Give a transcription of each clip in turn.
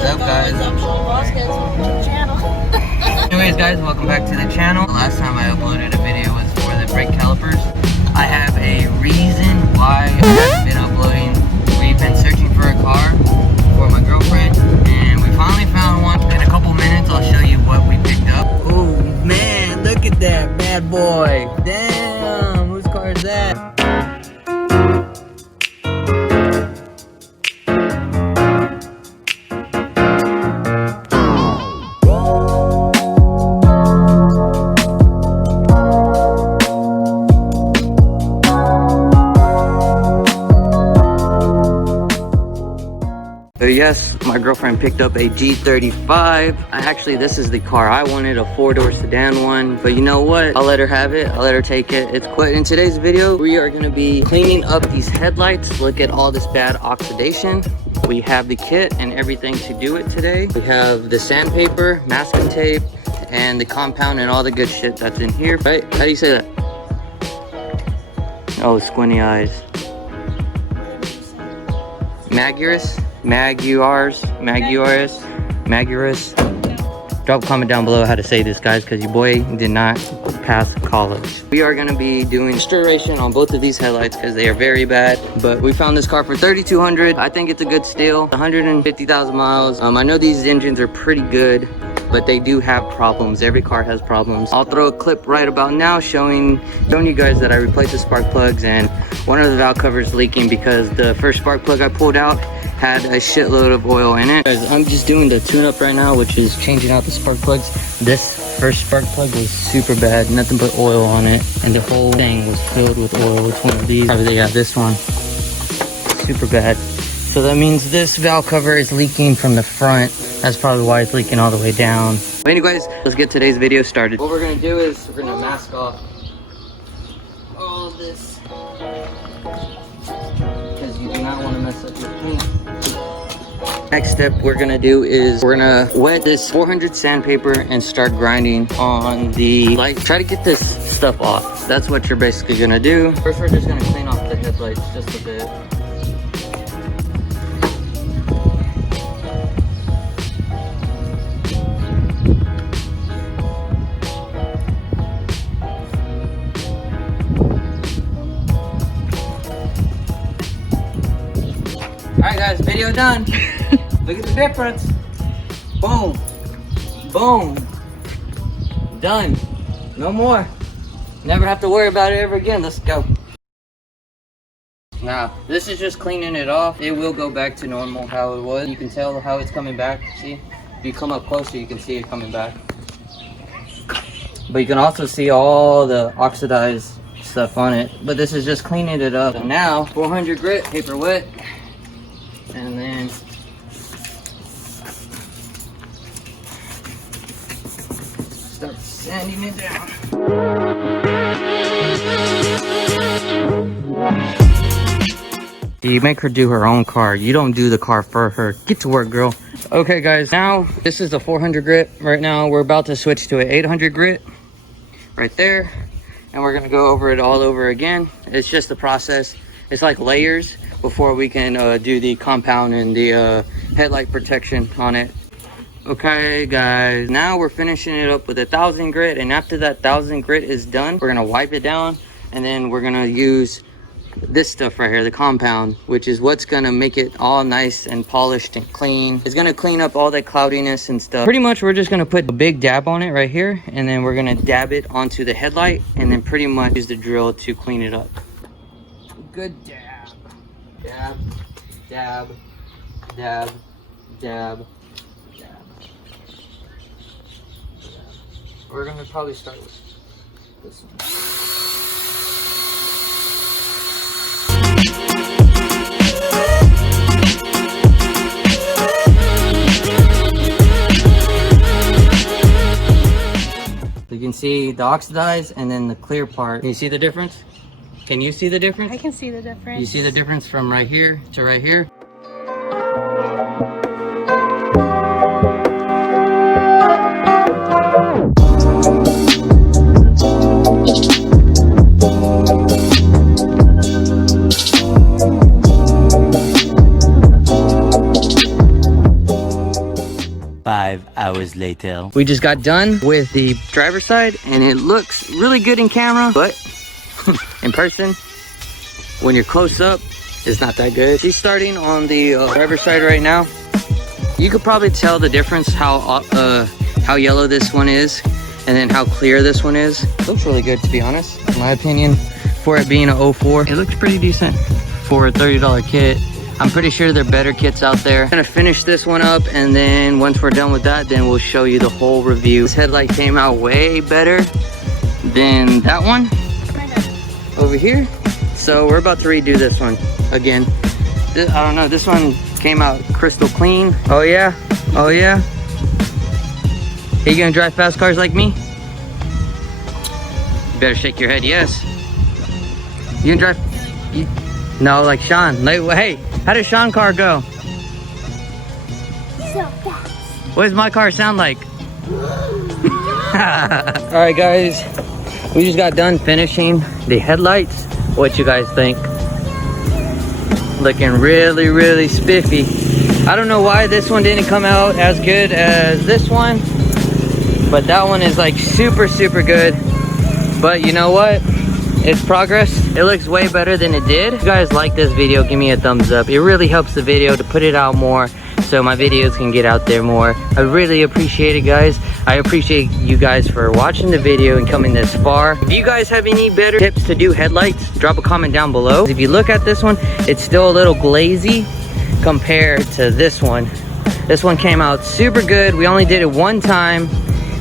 What's up, guys? Anyways, guys, welcome back to the channel. The last time I uploaded a video was for the brake calipers. I have a reason why I haven't been uploading. We've been searching for a car for my girlfriend, and we finally found one. In a couple minutes, I'll show you what we picked up. Oh man, look at that bad boy. Damn, whose car is that? Yes, my girlfriend picked up a G35. This is the car I wanted, a 4-door sedan one. But you know what? I'll let her have it. I'll let her take it. It's quick. In today's video, we are going to be cleaning up these headlights. Look at all this bad oxidation. We have the kit and everything to do it today. We have the sandpaper, masking tape, and the compound and all the good shit that's in here. Right? How do you say that? Oh, squinty eyes. Maguars. Drop a comment down below how to say this, guys, because your boy did not pass college. We are going to be doing restoration on both of these headlights because they are very bad. But we found this car for $3,200. I think it's a good steal. 150,000 miles. I know these engines are pretty good, but they do have problems. Every car has problems. I'll throw a clip right about now showing you guys that I replaced the spark plugs and one of the valve covers leaking because the first spark plug I pulled out had a shitload of oil in it. Guys, I'm just doing the tune-up right now, which is changing out the spark plugs. This first spark plug was super bad, nothing but oil on it, and the whole thing was filled with oil. It's one of these. Yeah, this one, super bad. So that means this valve cover is leaking from the front. That's probably why it's leaking all the way down. But anyways, let's get today's video started. What we're gonna do is we're gonna mask off all of this because you do not want to mess up your paint. Next step we're gonna do is we're gonna wet this 400 sandpaper and start grinding on the light. Try to get this stuff off. That's what you're basically gonna do. First, we're just gonna clean off the headlights just a bit. Alright guys, video done. Look at the difference. Boom. Boom. Done. No more. Never have to worry about it ever again. Let's go. Now, this is just cleaning it off. It will go back to normal how it was. You can tell how it's coming back. See? If you come up closer, you can see it coming back. But you can also see all the oxidized stuff on it. But this is just cleaning it up. So now, 400 grit, paper wet. And then start sanding it down. You make her do her own car. You don't do the car for her. Get to work, girl. Okay, guys, now this is the 400 grit. Right now, we're about to switch to an 800 grit right there. And we're gonna go over it all over again. It's just a process. It's like layers before we can do the compound and the headlight protection on it. Okay guys, now we're finishing it up with 1,000 grit, and after that 1,000 grit is done, we're gonna wipe it down, and then we're gonna use this stuff right here, the compound, which is what's gonna make it all nice and polished and clean. It's gonna clean up all that cloudiness and stuff. Pretty much we're just gonna put a big dab on it right here, and then we're gonna dab it onto the headlight, and then pretty much use the drill to clean it up. Good dab. Dab, dab, dab, dab, dab. We're gonna probably start with this one. You can see the oxidized and then the clear part. Can you see the difference? Can you see the difference? I can see the difference. You see the difference from right here to right here? 5 hours later. We just got done with the driver's side and it looks really good in camera, but in person, when you're close up, it's not that good. She's starting on the driver's side right now. You could probably tell the difference how yellow this one is and then how clear this one is. It looks really good, to be honest, in my opinion. For it being an 04, it looks pretty decent for a $30 kit. I'm pretty sure there are better kits out there. I'm gonna finish this one up, and then once we're done with that, then we'll show you the whole review. This headlight came out way better than that one over here. So we're about to redo this one again. I don't know, this one came out crystal clean. Oh yeah, oh yeah. Are you gonna drive fast cars like me? You better shake your head yes. You can drive, no, like Sean. Like, hey, how does Sean's car go? So fast. What does my car sound like? All right, guys, we just got done finishing the headlights. What you guys think? Looking really, really spiffy. I don't know why this one didn't come out as good as this one, but that one is like super, super good. But you know what? It's progress. It looks way better than it did. If you guys like this video, give me a thumbs up. It really helps the video to put it out more so my videos can get out there more. I really appreciate it, guys. I appreciate you guys for watching the video and coming this far. If you guys have any better tips to do headlights, drop a comment down below. If you look at this one, it's still a little glazy compared to this one. This one came out super good. We only did it one time.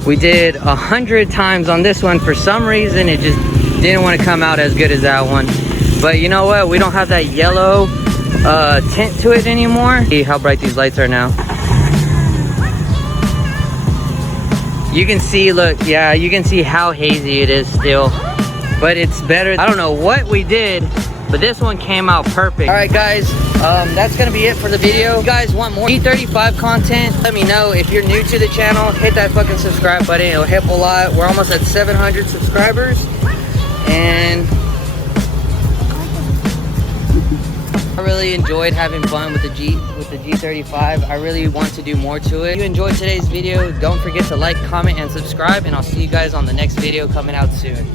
We did 100 times on this one. For some reason, it just didn't want to come out as good as that one. But you know what? We don't have that yellow tint to it anymore. See how bright these lights are now. You can see, look, yeah, you can see how hazy it is still. But it's better. I don't know what we did, but this one came out perfect. All right, guys, that's gonna be it for the video. If you guys want more G35 content, let me know. If you're new to the channel, hit that fucking subscribe button. It'll help a lot. We're almost at 700 subscribers. And I really enjoyed having fun with the G35. I really want to do more to it. If you enjoyed today's video, don't forget to like, comment, and subscribe, and I'll see you guys on the next video coming out soon.